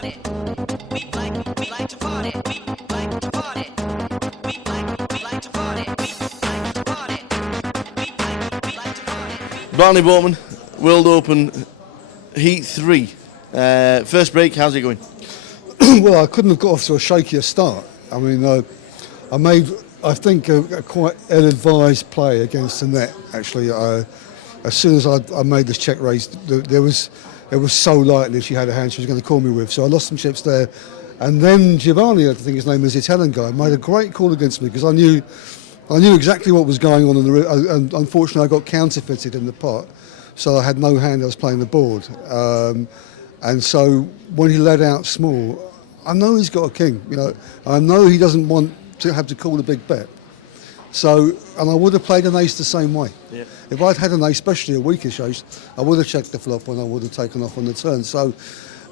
party. We like to party. We like to party. We like to party. We like to party. We like to party. Barny Boatman, World Open, Heat 3. First break, how's it going? Well, I couldn't have got off to a shakier start. I mean, I made, I think, a quite ill-advised play against the net, actually. As soon as I made this check raise, it was so likely she had a hand she was going to call me with. So I lost some chips there. And then Giovanni, I think his name is, the Italian guy, made a great call against me because I knew exactly what was going on, and unfortunately I got counterfeited in the pot. So I had no hand, I was playing the board. And so when he led out small, I know he's got a king, you know. I know he doesn't want to have to call a big bet. So, and I would have played an ace the same way. Yeah. If I'd had an ace, especially a weakish ace, I would have checked the flop and I would have taken off on the turn. So,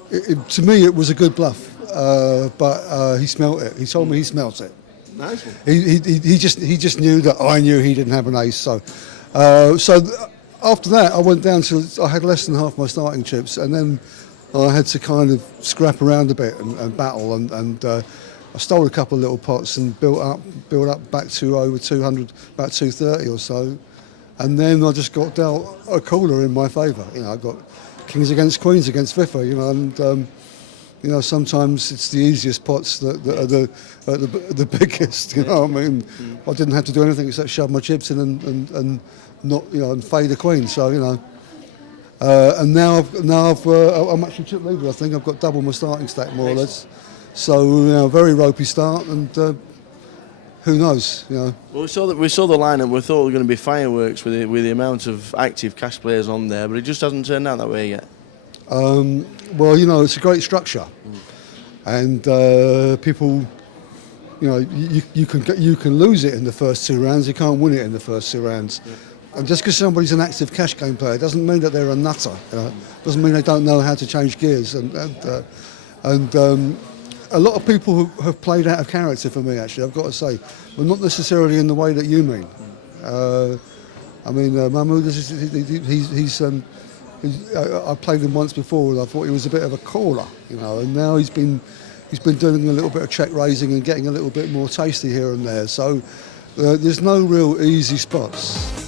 to me, it was a good bluff. But he smelt it. He told me he smelt it. Nice one. He just knew that I knew he didn't have an ace. So, after that, I went down to, I had less than half my starting chips, and then I had to kind of scrap around a bit and battle, and I stole a couple of little pots and built up back to over 200, about 230 or so, and then I just got dealt a cooler in my favour. You know, I got kings against queens against FIFA. You know, and you know, sometimes it's the easiest pots that are the biggest. You know what I mean? I didn't have to do anything except shove my chips in and not, you know, and fade a queen. So, you know. And now I'm actually chip leader. I think I've got double my starting stack more or less. So, you know, very ropey start, and who knows, you know. Well, we saw the lineup. We thought there were going to be fireworks with the amount of active cash players on there, but it just hasn't turned out that way yet. Well, you know, it's a great structure, and people, you know, you can lose it in the first two rounds. You can't win it in the first two rounds. Yeah. And just because somebody's an active cash game player doesn't mean that they're a nutter. You know? Doesn't mean they don't know how to change gears. And a lot of people who have played out of character for me, actually, I've got to say, but not necessarily in the way that you mean. I mean, Mahmoud, I played him once before, and I thought he was a bit of a caller, you know. And now he's been doing a little bit of check raising and getting a little bit more tasty here and there. So there's no real easy spots.